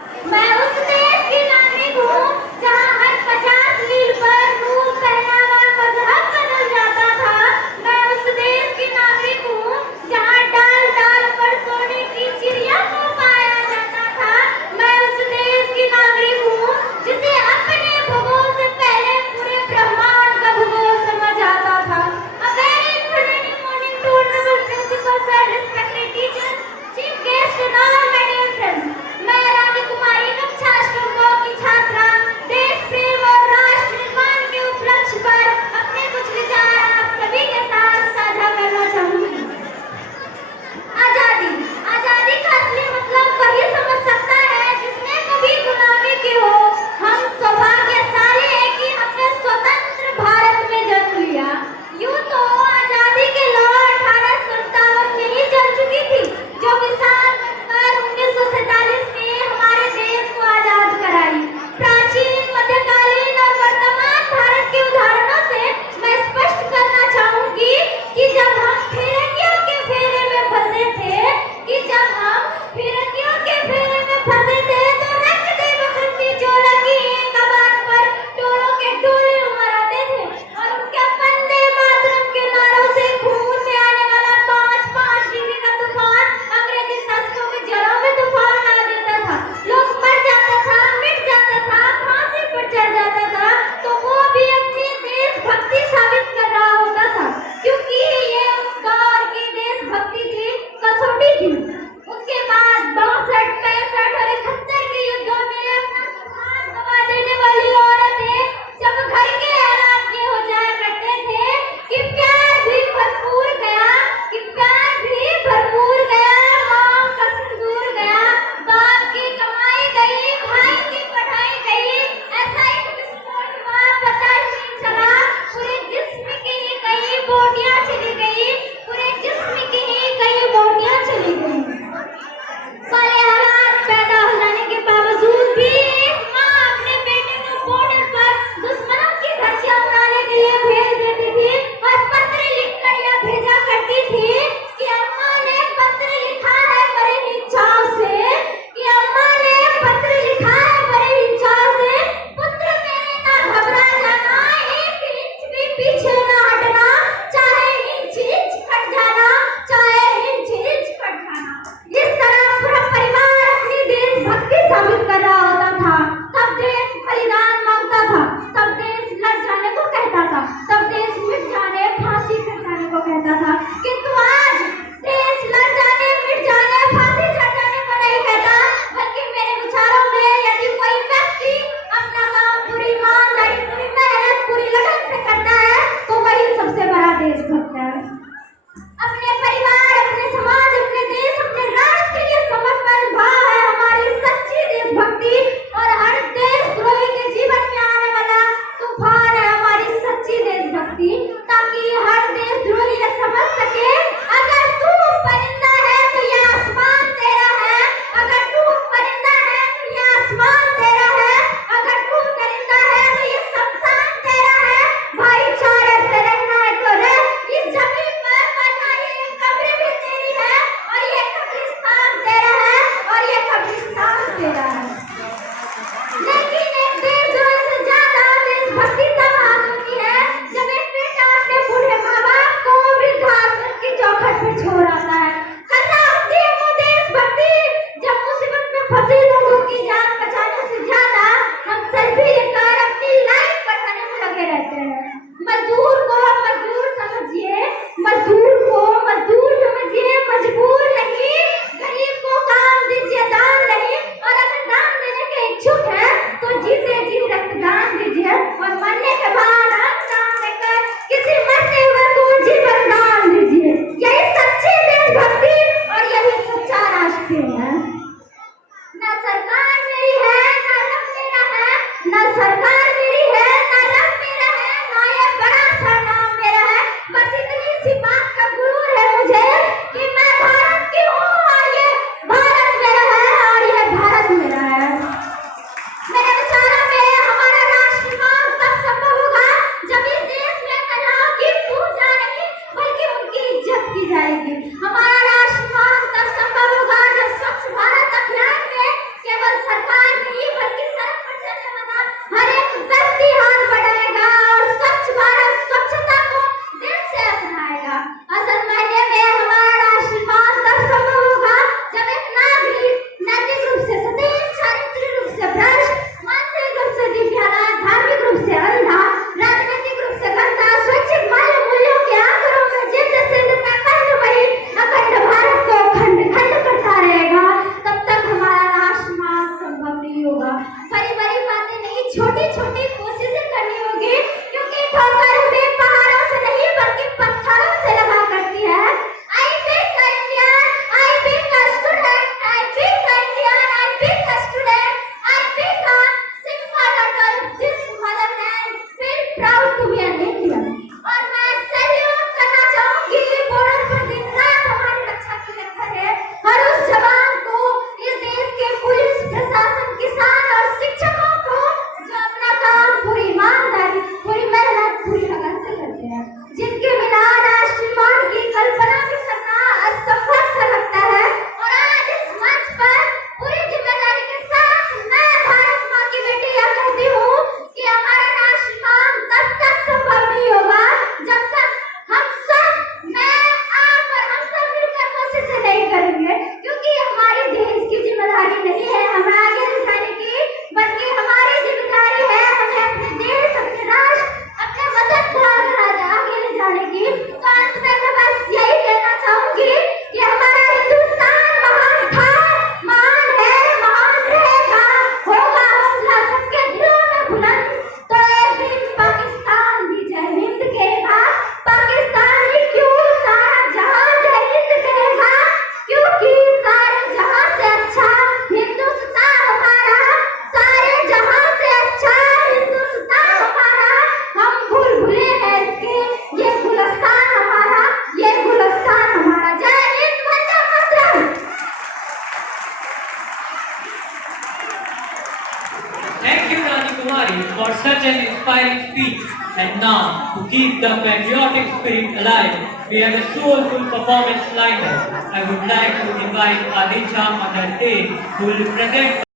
मैं उस देश की नागरिक हूँ जहाँ हर 50 मील पर रूप, पहनावा, मजहब बदल जाता था। मैं उस देश की नागरिक हूँ जहाँ डाल डाल पर सोने की चिड़िया को पाया जाता था। मैं उस देश की नागरिक हूँ जिसे अपने भूगोल से पहले पूरे ब्रह्मांड का भूगोल समझ आता था। A very good morning to honorable principal sir, respected teachers, chief guest and all my dear friends. मैं रानी कुमारी कक्षा Thank you, Rani Kumari, for such an inspiring speech. And now, to keep the patriotic spirit alive, we have a soulful performance lined up. I would like to invite Adil Shah on the stage, who will present